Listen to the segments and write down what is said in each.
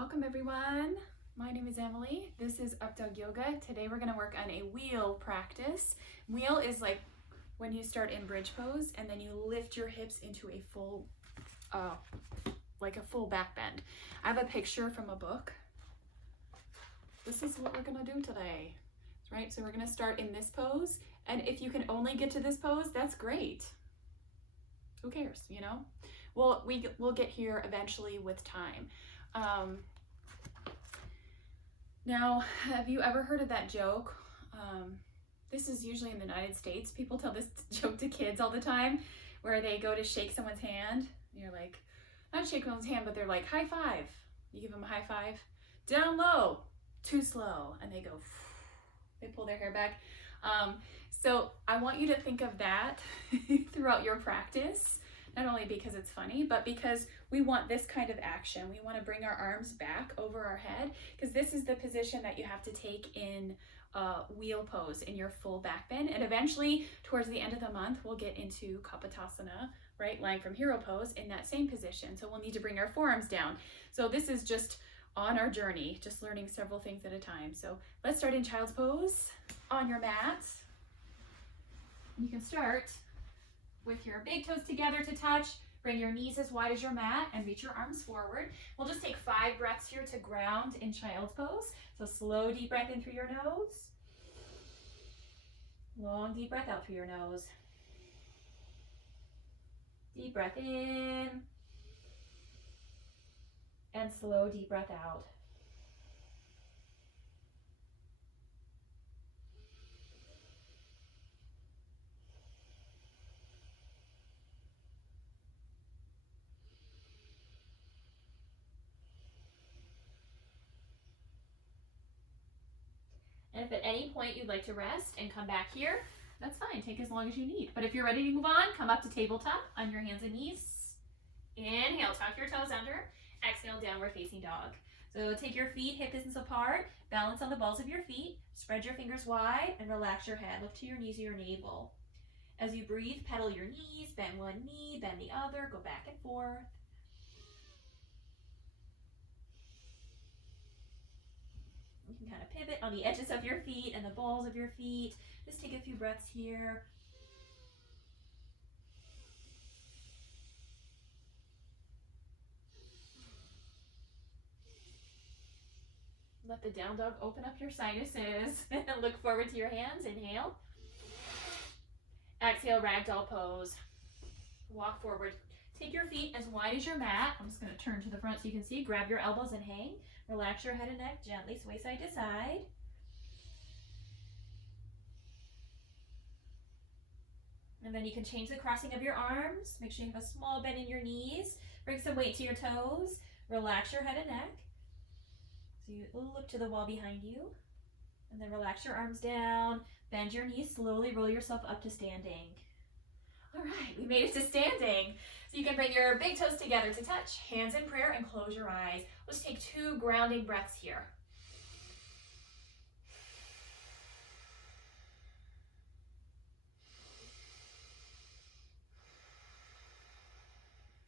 Welcome everyone. My name is Emily. This is Updawg Yoga. Today we're going to work on a wheel practice. Wheel is like when you start in bridge pose and then you lift your hips into a full, like a full back bend. I have a picture from a book. This is what we're going to do today, right? So we're going to start in this pose, and if you can only get to this pose, that's great. Who cares, you know? Well, we'll get here eventually with time. Now, have you ever heard of that joke? This is usually in the United States. People tell this joke to kids all the time, where they go to shake someone's hand. And you're like, not shake someone's hand, but they're like, high five. You give them a high five. Down low, too slow. And they go, they pull their hair back. So I want you to think of that throughout your practice. Not only because it's funny, but because we want this kind of action. We want to bring our arms back over our head, because this is the position that you have to take in wheel pose in your full back bend. And eventually, towards the end of the month, we'll get into Kapotasana, right? Lying from hero pose in that same position. So we'll need to bring our forearms down. So this is just on our journey, just learning several things at a time. So let's start in child's pose on your mat. You can start with your big toes together to touch. Bring your knees as wide as your mat and reach your arms forward. We'll just take 5 breaths here to ground in child's pose. So slow, deep breath in through your nose. Long, deep breath out through your nose. Deep breath in. And slow, deep breath out. And if at any point you'd like to rest and come back here, that's fine. Take as long as you need. But if you're ready to move on, come up to tabletop on your hands and knees. Inhale, tuck your toes under. Exhale, downward facing dog. So take your feet hip distance apart. Balance on the balls of your feet. Spread your fingers wide and relax your head. Look to your knees or your navel. As you breathe, pedal your knees. Bend one knee, bend the other. Go back and forth. You can kind of pivot on the edges of your feet and the balls of your feet. Just take a few breaths here. Let the down dog open up your sinuses. Look forward to your hands. Inhale. Exhale, ragdoll pose. Walk forward. Take your feet as wide as your mat. I'm just going to turn to the front so you can see. Grab your elbows and hang. Relax your head and neck. Gently sway side to side. And then you can change the crossing of your arms. Make sure you have a small bend in your knees. Bring some weight to your toes. Relax your head and neck. So you look to the wall behind you. And then relax your arms down. Bend your knees. Slowly roll yourself up to standing. All right, we made it to standing. So you can bring your big toes together to touch. Hands in prayer and close your eyes. Let's take 2 grounding breaths here.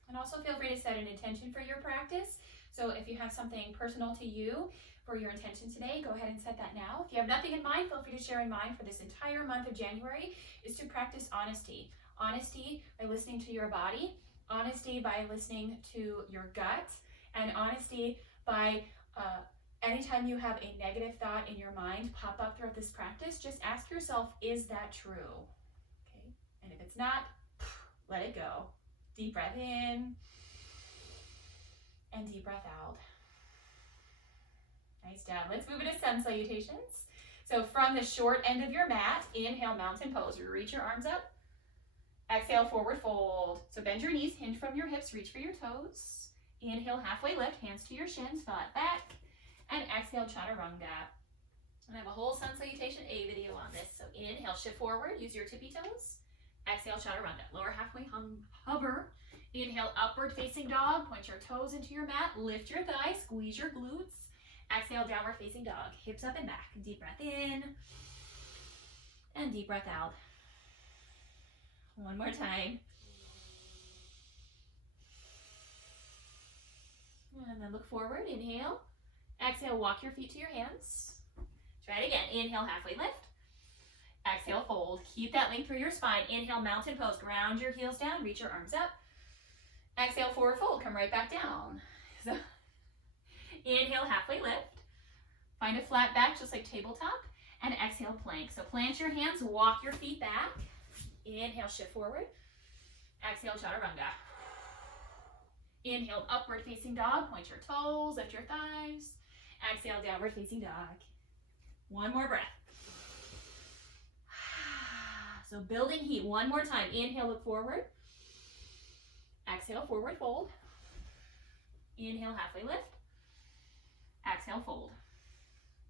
And also feel free to set an intention for your practice. So if you have something personal to you for your intention today, go ahead and set that now. If you have nothing in mind, feel free to share in mind for this entire month of January is to practice honesty. Honesty by listening to your body, honesty by listening to your gut, and honesty by anytime you have a negative thought in your mind pop up throughout this practice, just ask yourself, is that true? Okay, and if it's not, let it go. Deep breath in and deep breath out. Nice job. Let's move into sun salutations. So from the short end of your mat, inhale, mountain pose. Reach your arms up. Exhale, forward fold. So bend your knees, hinge from your hips, reach for your toes. Inhale, halfway lift, hands to your shins, flat back. And exhale, chaturanga. And I have a whole sun salutation A video on this. So inhale, shift forward, use your tippy toes. Exhale, chaturanga. Lower halfway hover. Inhale, upward facing dog. Point your toes into your mat. Lift your thighs, squeeze your glutes. Exhale, downward facing dog. Hips up and back. Deep breath in. And deep breath out. One more time. And then look forward, inhale. Exhale, walk your feet to your hands. Try it again. Inhale, halfway lift. Exhale, fold. Keep that length through your spine. Inhale, mountain pose. Ground your heels down, reach your arms up. Exhale, forward fold. Come right back down. So, inhale, halfway lift. Find a flat back, just like tabletop. And exhale, plank. So plant your hands, walk your feet back. Inhale, shift forward. Exhale, chaturanga. Inhale, upward facing dog. Point your toes, lift your thighs. Exhale, downward facing dog. One more breath. So building heat. One more time. Inhale, look forward. Exhale, forward fold. Inhale, halfway lift. Exhale, fold.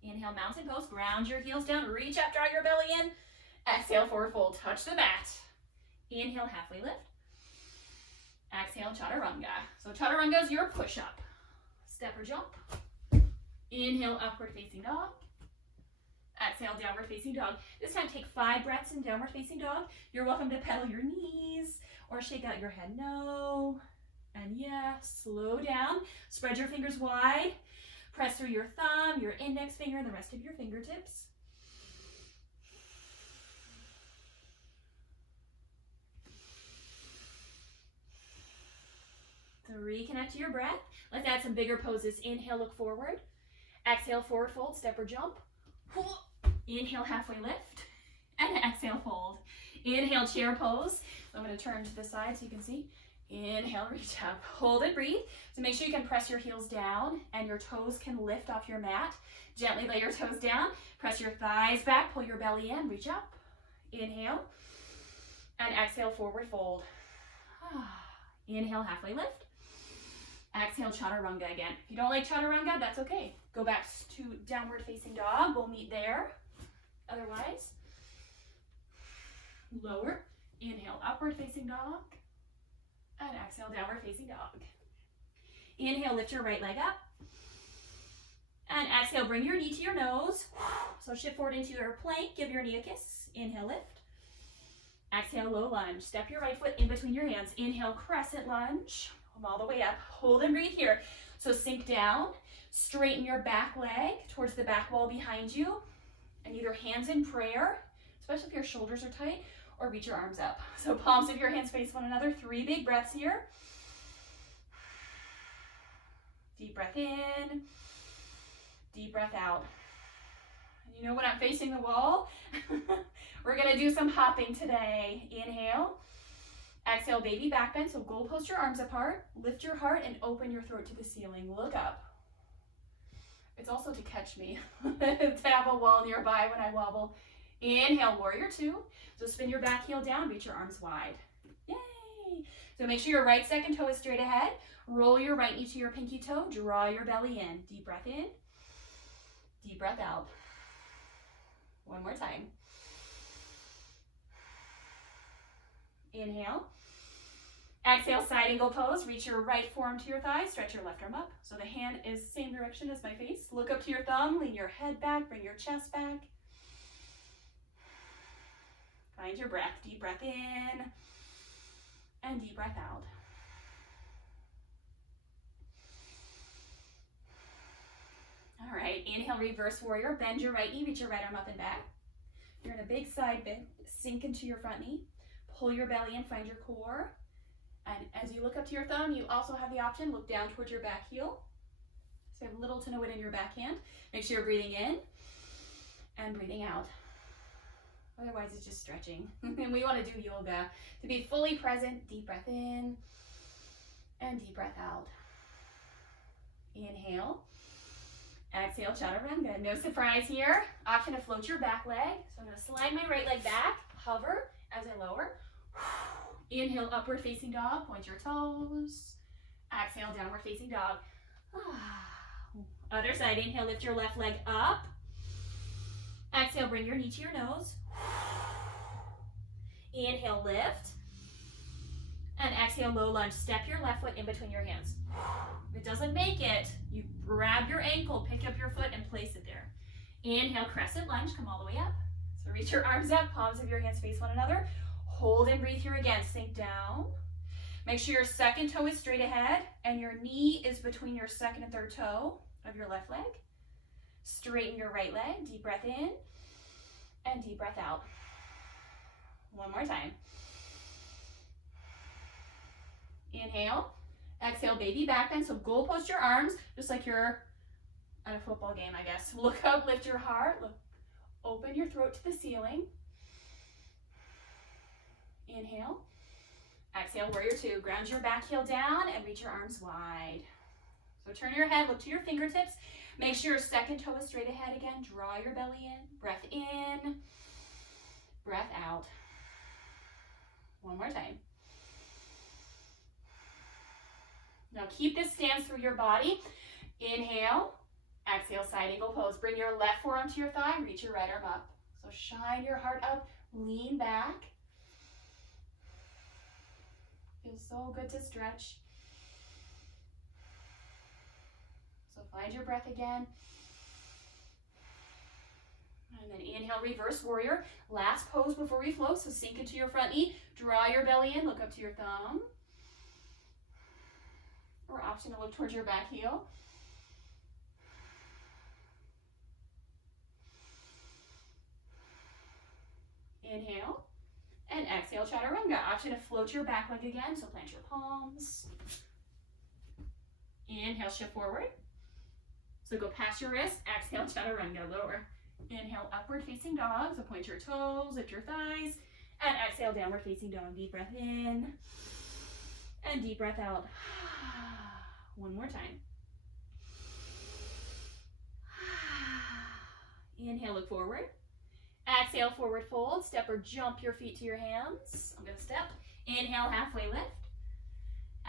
Inhale, mountain pose. Ground your heels down. Reach up, draw your belly in. Exhale, forward fold. Touch the mat. Inhale, halfway lift. Exhale, chaturanga. So chaturanga is your push-up. Step or jump. Inhale, upward facing dog. Exhale, downward facing dog. This time take 5 breaths in downward facing dog. You're welcome to pedal your knees or shake out your head no. And yes, slow down. Spread your fingers wide. Press through your thumb, your index finger, and the rest of your fingertips. So reconnect to your breath. Let's add some bigger poses. Inhale, look forward. Exhale, forward fold, step or jump. Inhale, halfway lift. And exhale, fold. Inhale, chair pose. I'm going to turn to the side so you can see. Inhale, reach up. Hold and breathe. So make sure you can press your heels down and your toes can lift off your mat. Gently lay your toes down. Press your thighs back. Pull your belly in. Reach up. Inhale. And exhale, forward fold. Inhale, halfway lift. Exhale, chaturanga again. If you don't like chaturanga, that's okay. Go back to downward facing dog. We'll meet there. Otherwise, lower. Inhale, upward facing dog. And exhale, downward facing dog. Inhale, lift your right leg up. And exhale, bring your knee to your nose. So shift forward into your plank. Give your knee a kiss. Inhale, lift. Exhale, low lunge. Step your right foot in between your hands. Inhale, crescent lunge. Come all the way up. Hold and breathe here. So sink down. Straighten your back leg towards the back wall behind you. And either hands in prayer, especially if your shoulders are tight, or reach your arms up. So palms of your hands face one another. 3 big breaths here. Deep breath in. Deep breath out. And you know when I'm facing the wall, we're going to do some hopping today. Inhale. Exhale, baby back bend. So goal post your arms apart. Lift your heart and open your throat to the ceiling. Look up. It's also to catch me, to have a wall nearby when I wobble. Inhale, warrior 2. So spin your back heel down, reach your arms wide. Yay! So make sure your right second toe is straight ahead. Roll your right knee to your pinky toe. Draw your belly in. Deep breath in. Deep breath out. One more time. Inhale. Exhale, side angle pose. Reach your right forearm to your thigh. Stretch your left arm up. So the hand is same direction as my face. Look up to your thumb. Lean your head back. Bring your chest back. Find your breath. Deep breath in. And deep breath out. All right. Inhale, reverse warrior. Bend your right knee. Reach your right arm up and back. You're in a big side bend. Sink into your front knee. Pull your belly in. Find your core. And as you look up to your thumb, you also have the option, look down towards your back heel. So you have little to no weight in your backhand. Make sure you're breathing in and breathing out. Otherwise, it's just stretching. And we want to do yoga. To be fully present, deep breath in and deep breath out. Inhale. Exhale, chaturanga. No surprise here. Option to float your back leg. So I'm going to slide my right leg back, hover as I lower. Inhale, upward facing dog, point your toes. Exhale, downward facing dog. Other side, inhale, lift your left leg up. Exhale, bring your knee to your nose. Inhale, lift. And exhale, low lunge. Step your left foot in between your hands. If it doesn't make it, you grab your ankle, pick up your foot, and place it there. Inhale, crescent lunge, come all the way up. So reach your arms up, palms of your hands face one another. Hold and breathe here again. Sink down. Make sure your second toe is straight ahead and your knee is between your second and third toe of your left leg. Straighten your right leg. Deep breath in and deep breath out. One more time. Inhale. Exhale, baby back bend. So goal post your arms just like you're at a football game, I guess. Look up, lift your heart. Look, open your throat to the ceiling. Inhale. Exhale, warrior two. Ground your back heel down and reach your arms wide. So turn your head, look to your fingertips. Make sure your second toe is straight ahead again. Draw your belly in. Breath in. Breath out. One more time. Now keep this stance through your body. Inhale. Exhale, side angle pose. Bring your left forearm to your thigh. Reach your right arm up. So shine your heart up. Lean back. Feels so good to stretch. So find your breath again. And then inhale, reverse warrior. Last pose before we flow. So sink into your front knee. Draw your belly in. Look up to your thumb. Or option to look towards your back heel. Inhale. And exhale, chaturanga. Option to float your back leg again. So plant your palms. Inhale, shift forward. So go past your wrist. Exhale, chaturanga. Lower. Inhale, upward facing dog. So point your toes, lift your thighs. And exhale, downward facing dog. Deep breath in. And deep breath out. One more time. Inhale, look forward. Exhale, forward fold. Step or jump your feet to your hands. I'm going to step. Inhale, halfway lift.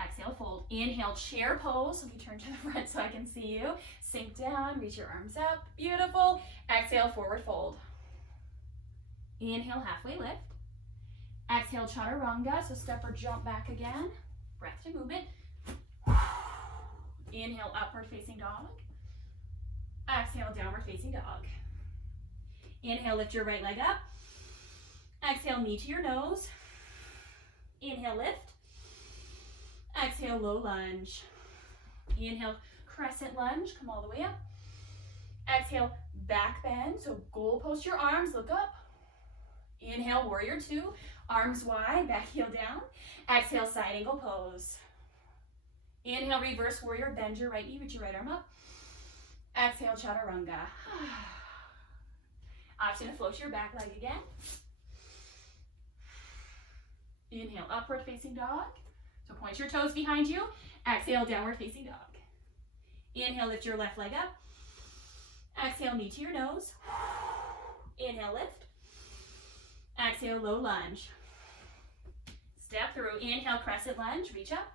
Exhale, fold. Inhale, chair pose. So if you turn to the front so I can see you. Sink down, reach your arms up. Beautiful. Exhale, forward fold. Inhale, halfway lift. Exhale, chaturanga. So step or jump back again. Breath to movement. Inhale, upward facing dog. Exhale, downward facing dog. Inhale, lift your right leg up. Exhale, knee to your nose. Inhale, lift. Exhale, low lunge. Inhale, crescent lunge. Come all the way up. Exhale, back bend. So goal post your arms. Look up. Inhale, warrior two. Arms wide, back heel down. Exhale, side angle pose. Inhale, reverse warrior. Bend your right knee, reach your right arm up. Exhale, chaturanga. Option to float your back leg again. Inhale, upward facing dog. So point your toes behind you. Exhale, downward facing dog. Inhale, lift your left leg up. Exhale, knee to your nose. Inhale, lift. Exhale, low lunge. Step through. Inhale, crescent lunge. Reach up.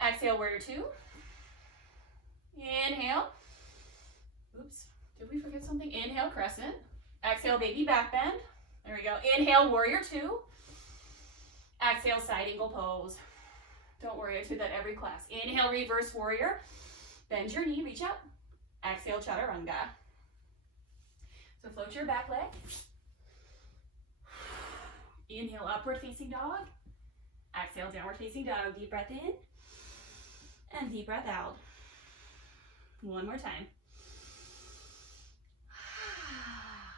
Exhale, warrior two. Inhale. Oops. Did we forget something? Inhale, crescent. Exhale, baby back bend. There we go. Inhale, warrior two. Exhale, side angle pose. Don't worry, I do that every class. Inhale, reverse warrior. Bend your knee, reach up. Exhale, chaturanga. So float your back leg. Inhale, upward facing dog. Exhale, downward facing dog. Deep breath in. And deep breath out. One more time.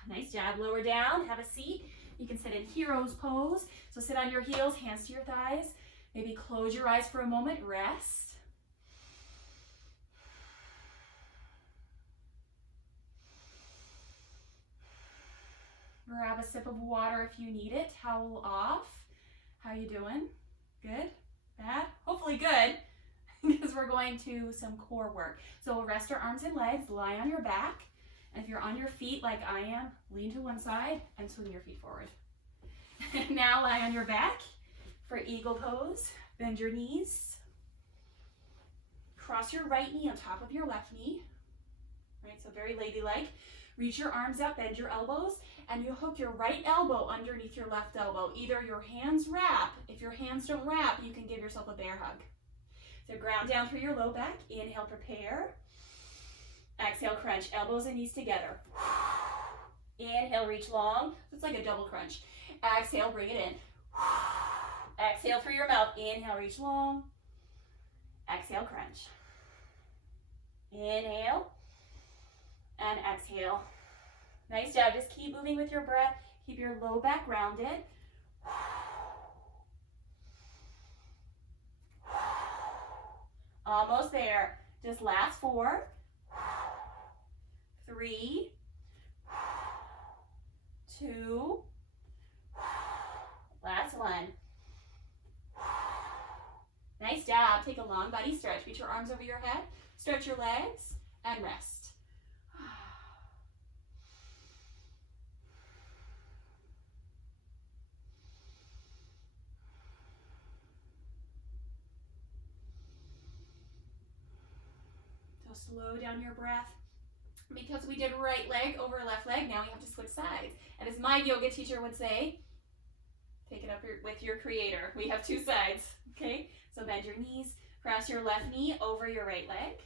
Nice job. Lower down, have a seat. You can sit in hero's pose. So sit on your heels, hands to your thighs. Maybe close your eyes for a moment, rest. Grab a sip of water if you need it. Towel off. How you doing? Good? Bad? Hopefully good, because we're going to some core work. So we'll rest our arms and legs, lie on your back. And if you're on your feet like I am, lean to one side and swing your feet forward. Now lie on your back for eagle pose. Bend your knees. Cross your right knee on top of your left knee. Right, so very ladylike. Reach your arms up, bend your elbows, and you hook your right elbow underneath your left elbow. Either your hands wrap. If your hands don't wrap, you can give yourself a bear hug. So ground down through your low back. Inhale, prepare. Exhale, crunch, elbows and knees together. Inhale, reach long. So it's like a double crunch. Exhale, bring it in. Exhale through your mouth. Inhale, reach long. Exhale, crunch. Inhale and exhale. Nice job. Just keep moving with your breath. Keep your low back rounded. Almost there. Just last 4, 3, 2, last 1. Nice job. Take a long body stretch. Reach your arms over your head. Stretch your legs and rest. So slow down your breath. Because we did right leg over left leg, now we have to switch sides. And as my yoga teacher would say, take it up with your creator. We have 2 sides, okay? So bend your knees, cross your left knee over your right leg.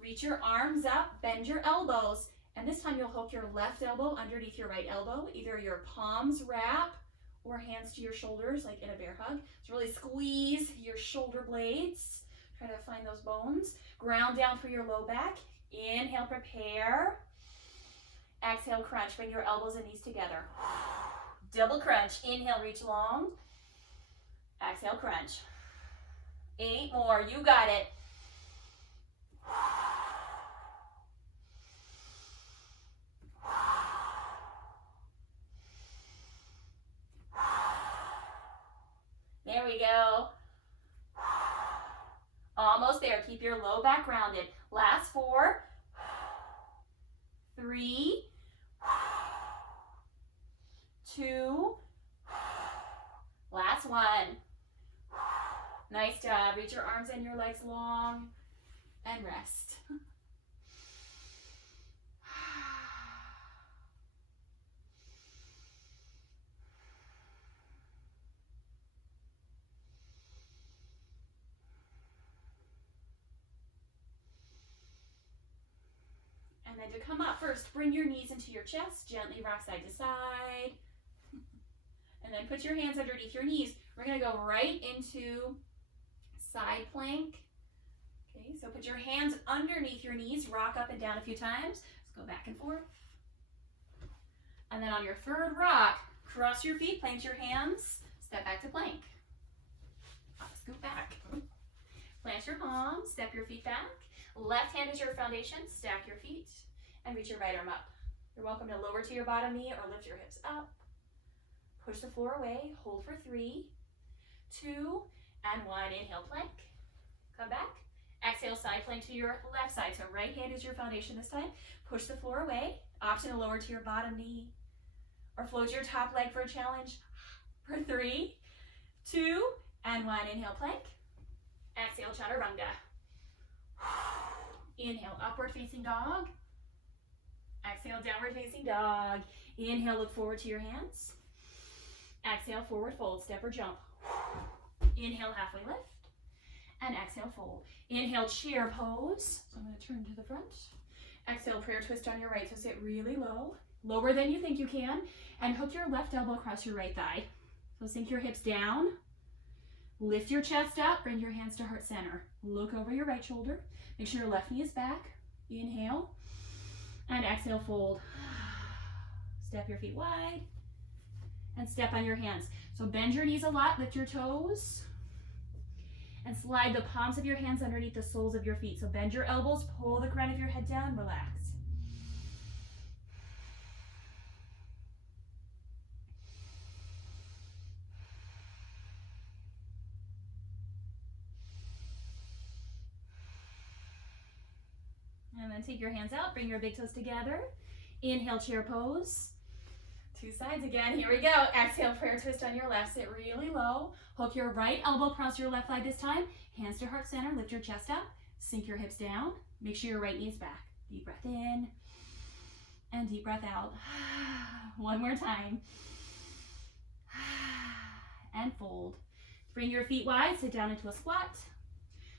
Reach your arms up, bend your elbows, and this time you'll hook your left elbow underneath your right elbow. Either your palms wrap or hands to your shoulders like in a bear hug. So really squeeze your shoulder blades. Try to find those bones. Ground down through your low back. Inhale, prepare. Exhale, crunch. Bring your elbows and knees together. Double crunch. Inhale, reach long. Exhale, crunch. 8 more. You got it. There we go. Almost there. Keep your low back rounded. Last 4, 3, 2, last 1. Nice job. Reach your arms and your legs long and rest. And then to come up first, bring your knees into your chest, gently rock side to side. And then put your hands underneath your knees. We're going to go right into side plank. Okay, so put your hands underneath your knees, rock up and down a few times. Let's go back and forth. And then on your third rock, cross your feet, plant your hands, step back to plank. Scoot back. Plant your palms, step your feet back. Left hand is your foundation, stack your feet, and reach your right arm up. You're welcome to lower to your bottom knee or lift your hips up. Push the floor away, hold for 3, 2, and 1. Inhale, plank. Come back. Exhale, side plank to your left side. So right hand is your foundation this time. Push the floor away. Option to lower to your bottom knee or float your top leg for a challenge. For 3, 2, and 1. Inhale, plank. Exhale, chaturanga. Inhale, upward facing dog. Exhale, downward facing dog. Inhale, look forward to your hands. Exhale, forward fold, step or jump. Inhale, halfway lift. And exhale, fold. Inhale, chair pose. So I'm going to turn to the front. Exhale, prayer twist on your right. So sit really low, lower than you think you can, and hook your left elbow across your right thigh. So sink your hips down. Lift your chest up, bring your hands to heart center. Look over your right shoulder. Make sure your left knee is back. Inhale. And exhale, fold. Step your feet wide. And step on your hands. So bend your knees a lot, lift your toes. And slide the palms of your hands underneath the soles of your feet. So bend your elbows, pull the crown of your head down, relax. And then take your hands out, bring your big toes together. Inhale, chair pose. 2 sides again, here we go. Exhale, prayer twist on your left, sit really low. Hook your right elbow across your left thigh this time. Hands to heart center, lift your chest up. Sink your hips down. Make sure your right knee is back. Deep breath in and deep breath out. One more time. And fold. Bring your feet wide, sit down into a squat.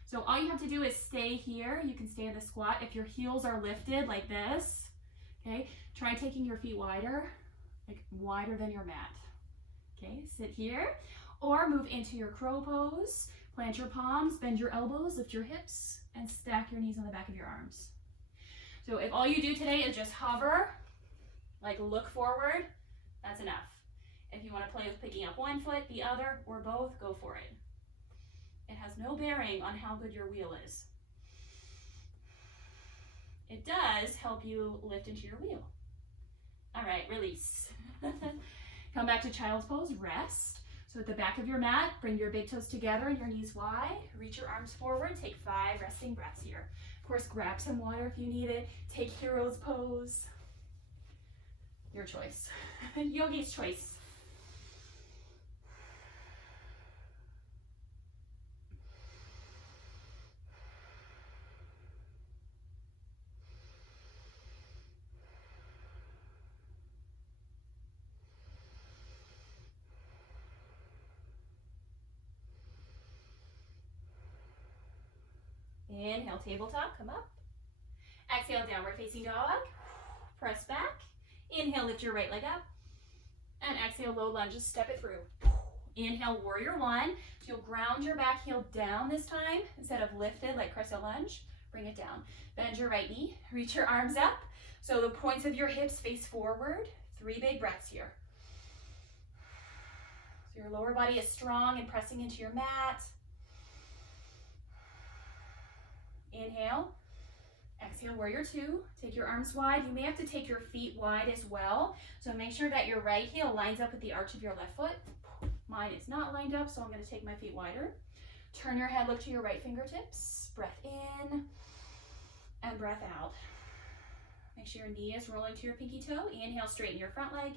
So all you have to do is stay here. You can stay in the squat if your heels are lifted like this. Okay, try taking your feet wider, like wider than your mat. Okay, sit here or move into your crow pose. Plant your palms, bend your elbows, lift your hips, and stack your knees on the back of your arms. So if all you do today is just hover, like look forward, that's enough. If you want to play with picking up one foot, the other, or both, go for it. It has no bearing on how good your wheel is. It does help you lift into your wheel. All right, release. Come back to child's pose, rest. So at the back of your mat, bring your big toes together and your knees wide. Reach your arms forward, take 5 resting breaths here. Of course, grab some water if you need it. Take hero's pose. Your choice. Yogi's choice. Inhale, tabletop, come up. Exhale, downward facing dog. Press back. Inhale, lift your right leg up. And exhale, low lunges, step it through. Inhale, warrior one. So you'll ground your back heel down this time instead of lifted like crescent lunge. Bring it down. Bend your right knee. Reach your arms up. So the points of your hips face forward. 3 big breaths here. So your lower body is strong and pressing into your mat. Inhale. Exhale, warrior two. Take your arms wide. You may have to take your feet wide as well. So make sure that your right heel lines up with the arch of your left foot. Mine is not lined up, so I'm going to take my feet wider. Turn your head, look to your right fingertips. Breath in and breath out. Make sure your knee is rolling to your pinky toe. Inhale, straighten your front leg.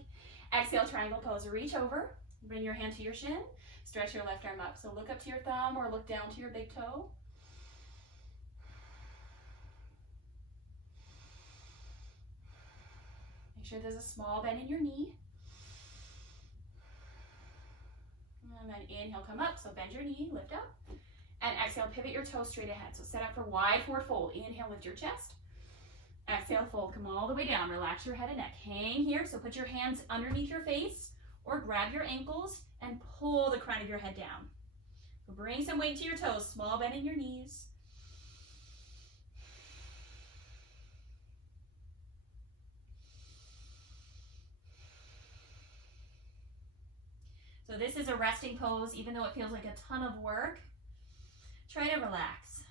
Exhale, triangle pose. Reach over. Bring your hand to your shin. Stretch your left arm up. So look up to your thumb or look down to your big toe. Make sure there's a small bend in your knee. And then inhale, come up. So bend your knee, lift up. And exhale, pivot your toes straight ahead. So set up for wide forward fold. Inhale, lift your chest. Exhale, fold. Come all the way down. Relax your head and neck. Hang here. So put your hands underneath your face or grab your ankles and pull the crown of your head down. So bring some weight to your toes. Small bend in your knees. So this is a resting pose, even though it feels like a ton of work. Try to relax.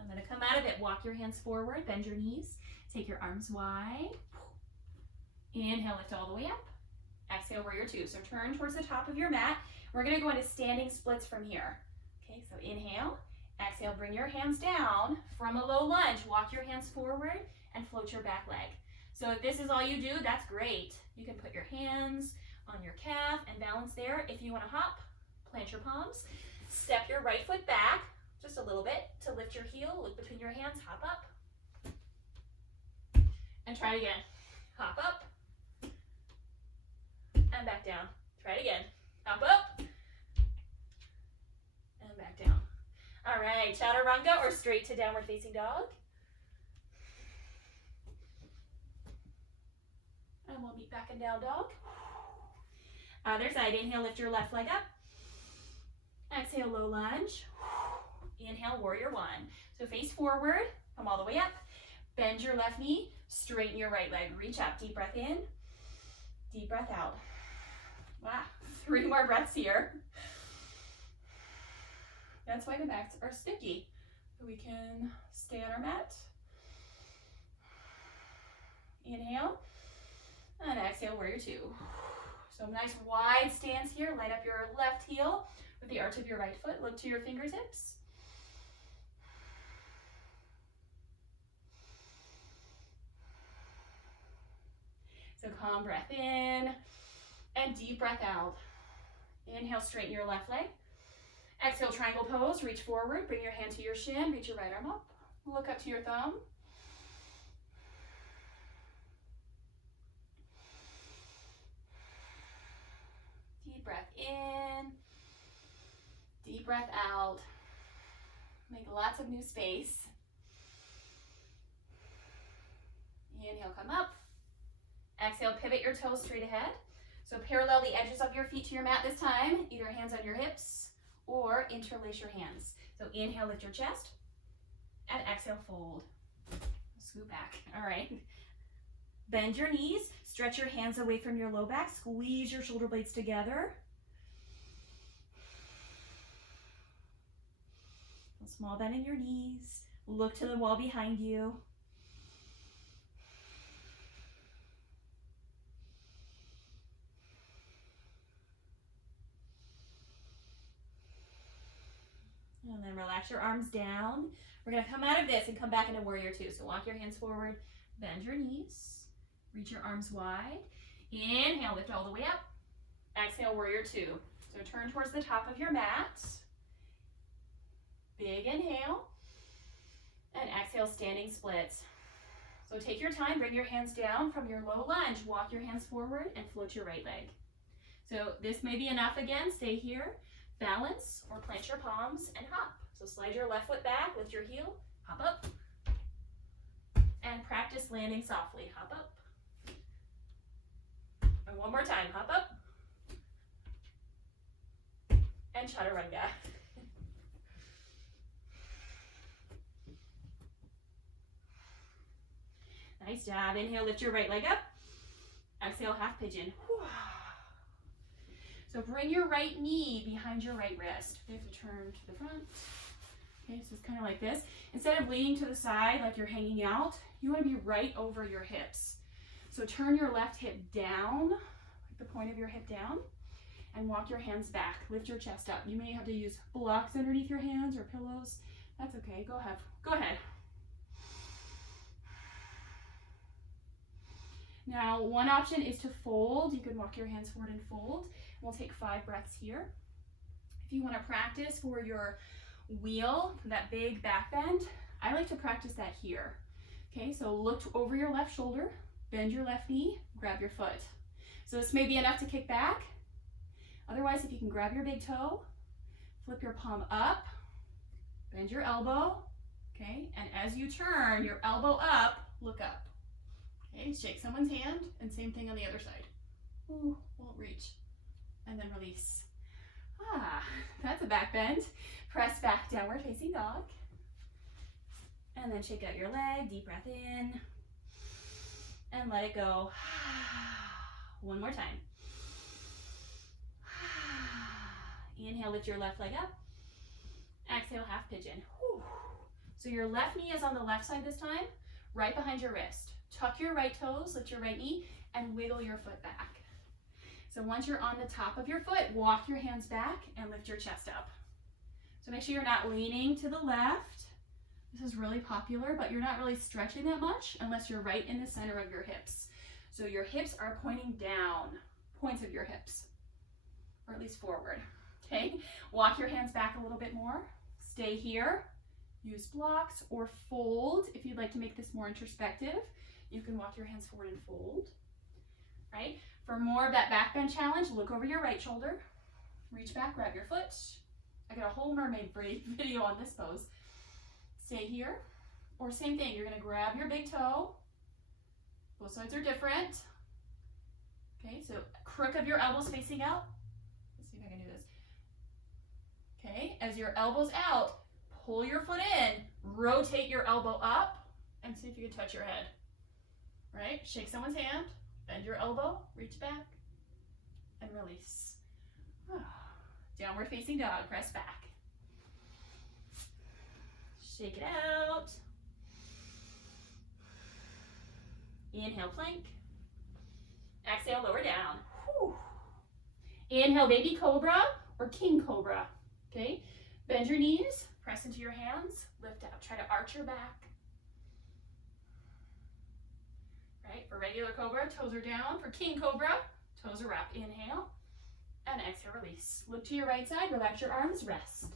I'm going to come out of it. Walk your hands forward, bend your knees, take your arms wide. Inhale, lift all the way up. Exhale, warrior two. So turn towards the top of your mat. We're going to go into standing splits from here. Okay, so inhale, exhale, bring your hands down from a low lunge. Walk your hands forward and float your back leg. So if this is all you do, that's great. You can put your hands on your calf and balance there. If you want to hop, plant your palms. Step your right foot back just a little bit to lift your heel. Look between your hands, hop up. And try it again. Hop up. And back down. Try it again. Hop up. And back down. All right, chaturanga or straight to downward facing dog. And we'll meet back in down dog. Other side, inhale, lift your left leg up. Exhale, low lunge. Inhale, warrior one. So face forward, come all the way up. Bend your left knee, straighten your right leg. Reach up, deep breath in, deep breath out. Wow, 3 more breaths here. That's why the mats are sticky. So we can stay on our mat. Inhale. And exhale, warrior two. So nice wide stance here. Line up your left heel with the arch of your right foot. Look to your fingertips. So calm breath in and deep breath out. Inhale, straighten your left leg. Exhale, triangle pose. Reach forward. Bring your hand to your shin. Reach your right arm up. Look up to your thumb. Deep breath in, deep breath out. Make lots of new space. Inhale, come up. Exhale, pivot your toes straight ahead. So parallel the edges of your feet to your mat this time, either hands on your hips or interlace your hands. So inhale, lift your chest, and exhale, fold. Scoot back. All right. Bend your knees, stretch your hands away from your low back, squeeze your shoulder blades together. A small bend in your knees. Look to the wall behind you. And then relax your arms down. We're going to come out of this and come back into warrior two. So walk your hands forward, bend your knees, reach your arms wide. Inhale, lift all the way up. Exhale, warrior two. So turn towards the top of your mat. Big inhale. And exhale, standing splits. So take your time, bring your hands down from your low lunge. Walk your hands forward and float your right leg. So this may be enough again. Stay here. Balance or plant your palms and hop. So slide your left foot back, lift your heel, hop up. And practice landing softly. Hop up. And one more time, hop up. And chaturanga. Nice job. Inhale, lift your right leg up. Exhale, half pigeon. So bring your right knee behind your right wrist. You have to turn to the front. Okay, so it's kind of like this. Instead of leaning to the side like you're hanging out, you want to be right over your hips. So turn your left hip down, like the point of your hip down, and walk your hands back. Lift your chest up. You may have to use blocks underneath your hands or pillows. That's okay. Go ahead. Go ahead. Now, one option is to fold. You can walk your hands forward and fold. We'll take 5 breaths here. If you want to practice for your wheel, that big back bend, I like to practice that here. Okay, so look over your left shoulder, bend your left knee, grab your foot. So this may be enough to kick back. Otherwise, if you can grab your big toe, flip your palm up, bend your elbow, okay, and as you turn your elbow up, look up. Okay, shake someone's hand, and same thing on the other side. Ooh, won't reach. And then release. Ah, that's a back bend. Press back, downward facing dog. And then shake out your leg, deep breath in. And let it go. One more time. Inhale, lift your left leg up. Exhale, half pigeon. Whew. So your left knee is on the left side this time, right behind your wrist. Tuck your right toes, lift your right knee, and wiggle your foot back. So once you're on the top of your foot, walk your hands back and lift your chest up. So make sure you're not leaning to the left. This is really popular, but you're not really stretching that much unless you're right in the center of your hips. So your hips are pointing down, points of your hips, or at least forward. Okay, walk your hands back a little bit more. Stay here. Use blocks or fold if you'd like to make this more introspective. You can walk your hands forward and fold, right? For more of that back bend challenge, look over your right shoulder, reach back, grab your foot. I got a whole mermaid video on this pose. Stay here, or same thing, you're gonna grab your big toe. Both sides are different. Okay, so crook of your elbows facing out. Let's see if I can do this. Okay, as your elbow's out, pull your foot in, rotate your elbow up, and see if you can touch your head. Right? Shake someone's hand, bend your elbow, reach back, and release. Downward facing dog, press back. Shake it out. Inhale, plank. Exhale, lower down. Whew. Inhale, baby cobra or king cobra. Okay? Bend your knees, press into your hands, lift up. Try to arch your back. Right? For regular cobra, toes are down. For king cobra, toes are up. Inhale and exhale, release. Look to your right side, relax your arms, rest.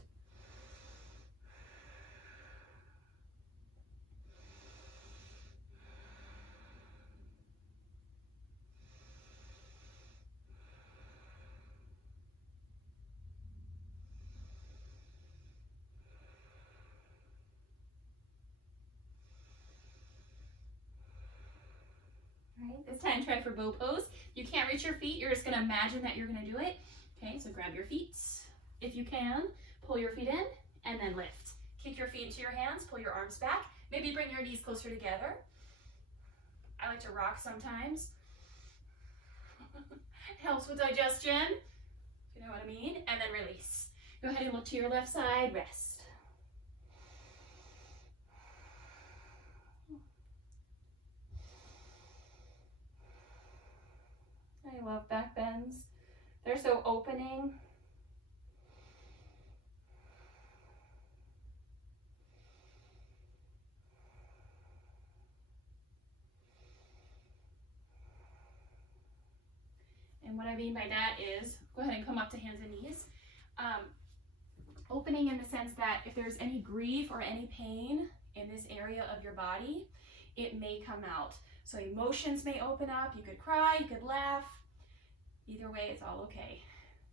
Right, this time try for bow pose. You can't reach your feet, you're just gonna imagine that you're gonna do it. Okay, so grab your feet if you can, pull your feet in, and then lift. Kick your feet into your hands, pull your arms back. Maybe bring your knees closer together. I like to rock sometimes. It helps with digestion, if you know what I mean. And then release. Go ahead and look to your left side, rest. I love back bends. They're so opening. And what I mean by that is, go ahead and come up to hands and knees. Opening in the sense that if there's any grief or any pain in this area of your body, it may come out. So emotions may open up. You could cry, you could laugh. Either way, it's all okay.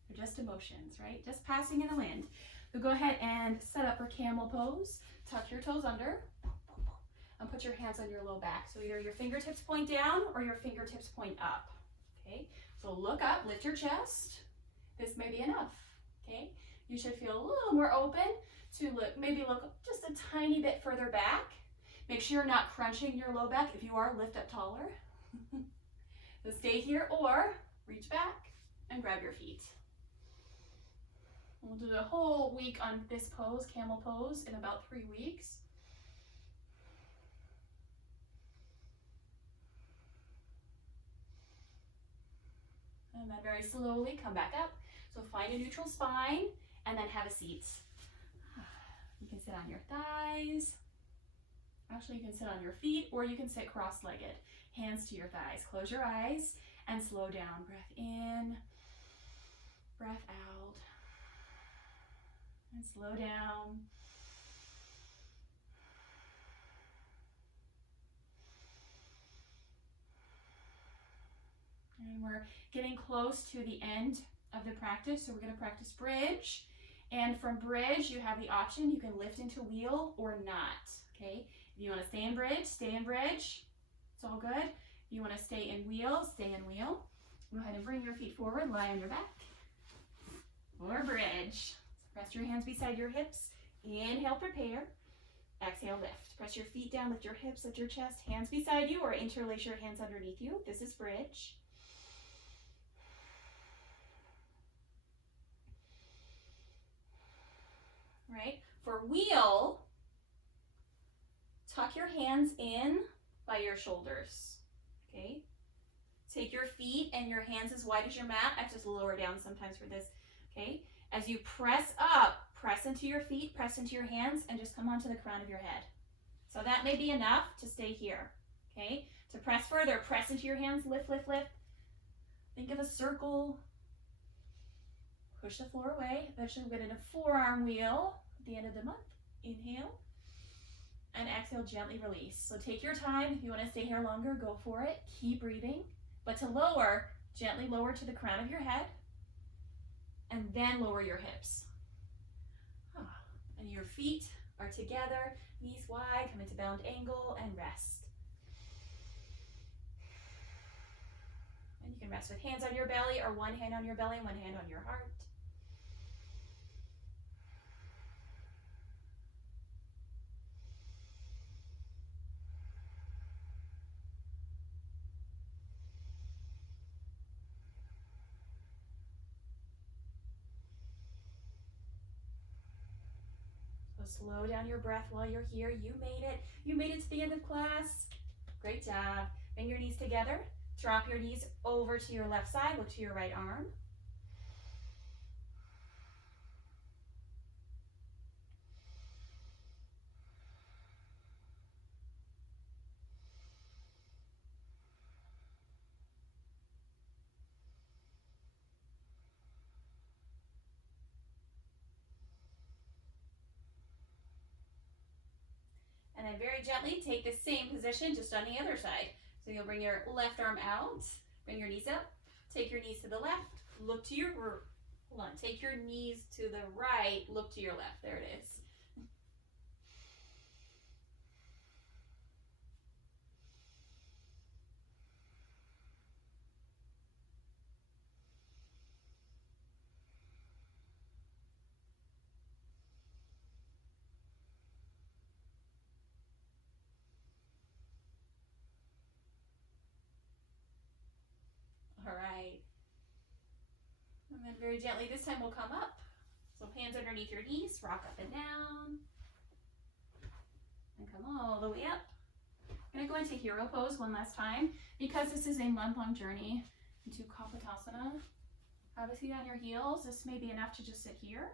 They're just emotions, right? Just passing in the wind. So go ahead and set up for camel pose. Tuck your toes under and put your hands on your low back. So either your fingertips point down or your fingertips point up, okay? So look up, lift your chest. This may be enough, okay? You should feel a little more open to look, maybe look just a tiny bit further back. Make sure you're not crunching your low back. If you are, lift up taller. So stay here or reach back and grab your feet. We'll do the whole week on this pose, camel pose, in about 3 weeks. And then very slowly come back up. So find a neutral spine and then have a seat. You can sit on your thighs. Actually, you can sit on your feet or you can sit cross-legged. Hands to your thighs. Close your eyes and slow down. Breath in, breath out. And slow down. And we're getting close to the end of the practice, so we're going to practice bridge. And from bridge, you have the option, you can lift into wheel or not, okay? If you want to stay in bridge, stay in bridge. It's all good. If you want to stay in wheel, stay in wheel. Go ahead and bring your feet forward, lie on your back. Or bridge. Rest your hands beside your hips. Inhale, prepare. Exhale, lift. Press your feet down, lift your hips, lift your chest. Hands beside you or interlace your hands underneath you. This is bridge. Right? For wheel, tuck your hands in by your shoulders. Okay? Take your feet and your hands as wide as your mat. I have to lower down sometimes for this. Okay? As you press up, press into your feet, press into your hands, and just come onto the crown of your head. So that may be enough to stay here. Okay? To press further, press into your hands, lift, lift, lift. Think of a circle. Push the floor away. Eventually we'll get into forearm wheel at the end of the month. Inhale. And exhale, gently release. So take your time. If you want to stay here longer, go for it. Keep breathing. But to lower, gently lower to the crown of your head. And then lower your hips. And your feet are together, knees wide, come into bound angle, and rest. And you can rest with hands on your belly, or one hand on your belly, one hand on your heart. Slow down your breath while you're here. You made it. You made it to the end of class. Great job. Bring your knees together. Drop your knees over to your left side. Look to your right arm. And then very gently take the same position just on the other side. So you'll bring your left arm out, bring your knees up, take your knees to the left, look to your, hold on, take your knees to the right, look to your left. There it is. Very gently this time we'll come up. So hands underneath your knees, rock up and down. And come all the way up. I'm going to go into hero pose one last time. Because this is a month-long journey into Kapotasana, have a seat on your heels. This may be enough to just sit here.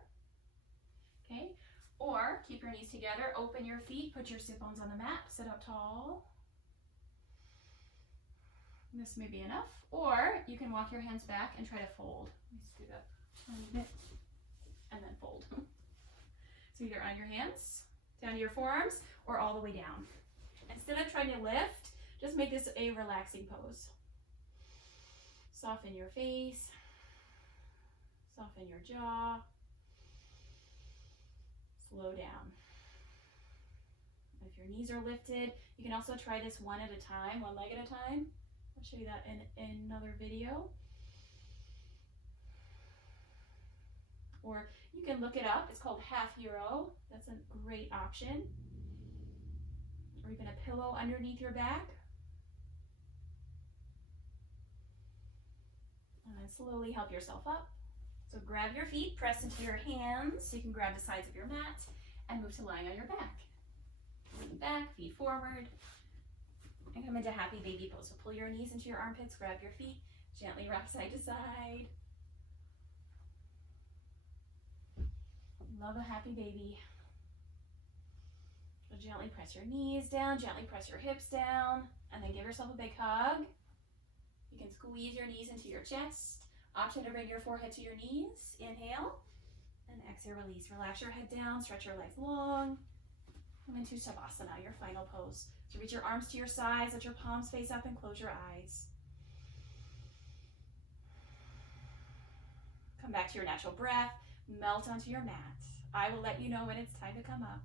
Okay? Or keep your knees together, open your feet, put your sit bones on the mat, sit up tall. This may be enough. Or you can walk your hands back and try to fold. Let me scoot up a tiny bit and then fold. So either on your hands, down to your forearms, or all the way down. Instead of trying to lift, just make this a relaxing pose. Soften your face, soften your jaw, slow down. If your knees are lifted, you can also try this one at a time, one leg at a time. I'll show you that in another video. Or you can look it up. It's called half euro. That's a great option. Or even a pillow underneath your back. And then slowly help yourself up. So grab your feet, press into your hands. So you can grab the sides of your mat and move to lying on your back. Lean back, feet forward. And come into happy baby pose. So pull your knees into your armpits, grab your feet, gently rock side to side. Love a happy baby. So gently press your knees down, gently press your hips down, and then give yourself a big hug. You can squeeze your knees into your chest. Option to bring your forehead to your knees. Inhale, and exhale, release. Relax your head down, stretch your legs long. Come into Savasana, your final pose. So reach your arms to your sides, let your palms face up, and close your eyes. Come back to your natural breath, melt onto your mat. I will let you know when it's time to come up.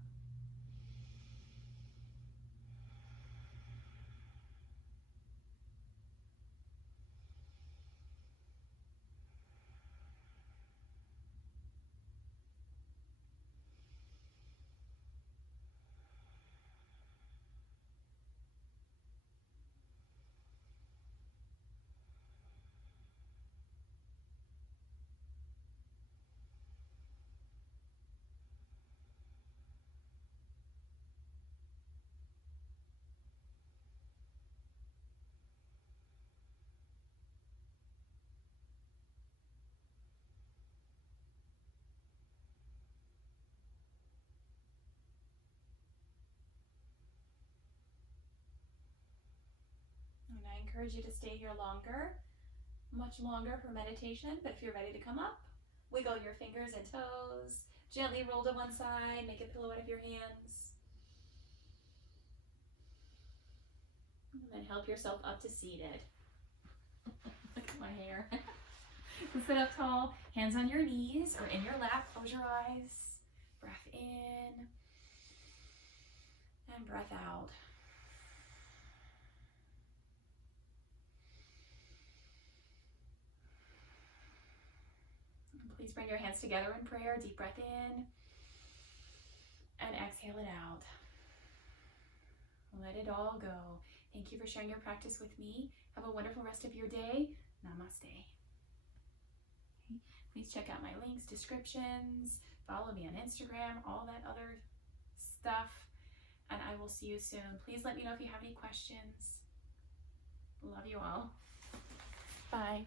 And I encourage you to stay here longer, much longer for meditation, but if you're ready to come up, wiggle your fingers and toes, gently roll to one side, make a pillow out of your hands, and then help yourself up to seated. Look at my hair. So sit up tall, hands on your knees or in your lap, close your eyes, breath in, and breath out. Please bring your hands together in prayer. Deep breath in and exhale it out. Let it all go. Thank you for sharing your practice with me. Have a wonderful rest of your day. Namaste. Okay. Please check out my links, descriptions, follow me on Instagram, all that other stuff, and I will see you soon. Please let me know if you have any questions. Love you all. Bye.